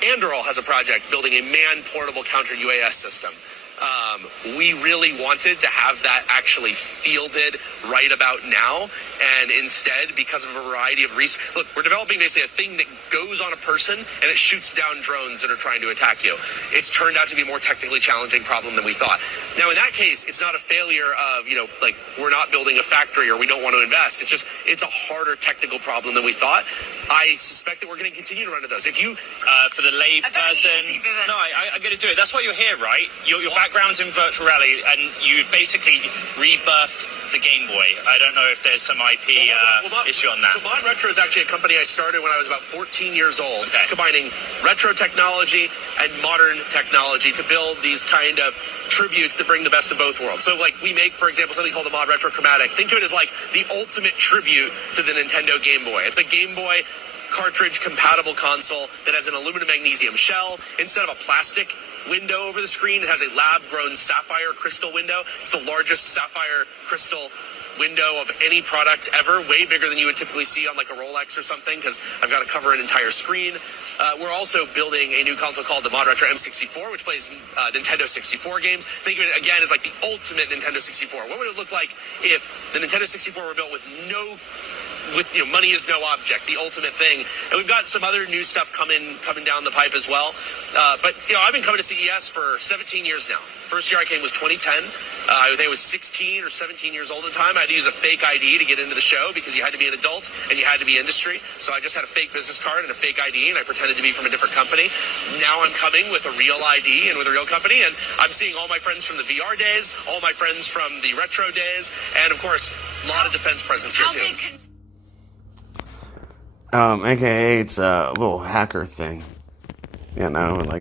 Anduril has a project building a man-portable counter-UAS system. We really wanted to have that actually fielded right about now, and instead, because of a variety of reasons, look, we're developing basically a thing that goes on a person and it shoots down drones that are trying to attack you. It's turned out to be a more technically challenging problem than we thought. Now, in that case, it's not a failure of, like we're not building a factory or we don't want to invest. It's just, it's a harder technical problem than we thought. I suspect that we're going to continue to run into those. If you, for the lay person, no, I'm going to do it. That's why you're here, right? Your background's in virtual reality, and you've basically rebirthed the Game Boy. I don't know if there's some IP issue on that. So Mod Retro is actually a company I started when I was about 14 years old, combining retro technology and modern technology to build these kind of tributes that bring the best of both worlds. So like we make, for example, something called the Mod Retro Chromatic. Think of it as like the ultimate tribute to the Nintendo Game Boy. It's a Game Boy cartridge compatible console that has an aluminum magnesium shell instead of a plastic window over the screen. It has a lab-grown sapphire crystal window. It's the largest sapphire crystal window of any product ever, way bigger than you would typically see on like a Rolex or something, because I've got to cover an entire screen. We're also building a new console called the Mod Retro M64, which plays Nintendo 64 games. Think of it again as like the ultimate Nintendo 64. What would it look like if the Nintendo 64 were built with money is no object, the ultimate thing. And we've got some other new stuff coming down the pipe as well. But I've been coming to CES for 17 years now. First year I came was 2010. I think I was 16 or 17 years old at the time. I had to use a fake ID to get into the show because you had to be an adult and you had to be industry. So I just had a fake business card and a fake ID, and I pretended to be from a different company. Now I'm coming with a real ID and with a real company, and I'm seeing all my friends from the VR days, all my friends from the retro days, and of course, a lot of defense presence here too. AKA it's a little hacker thing, like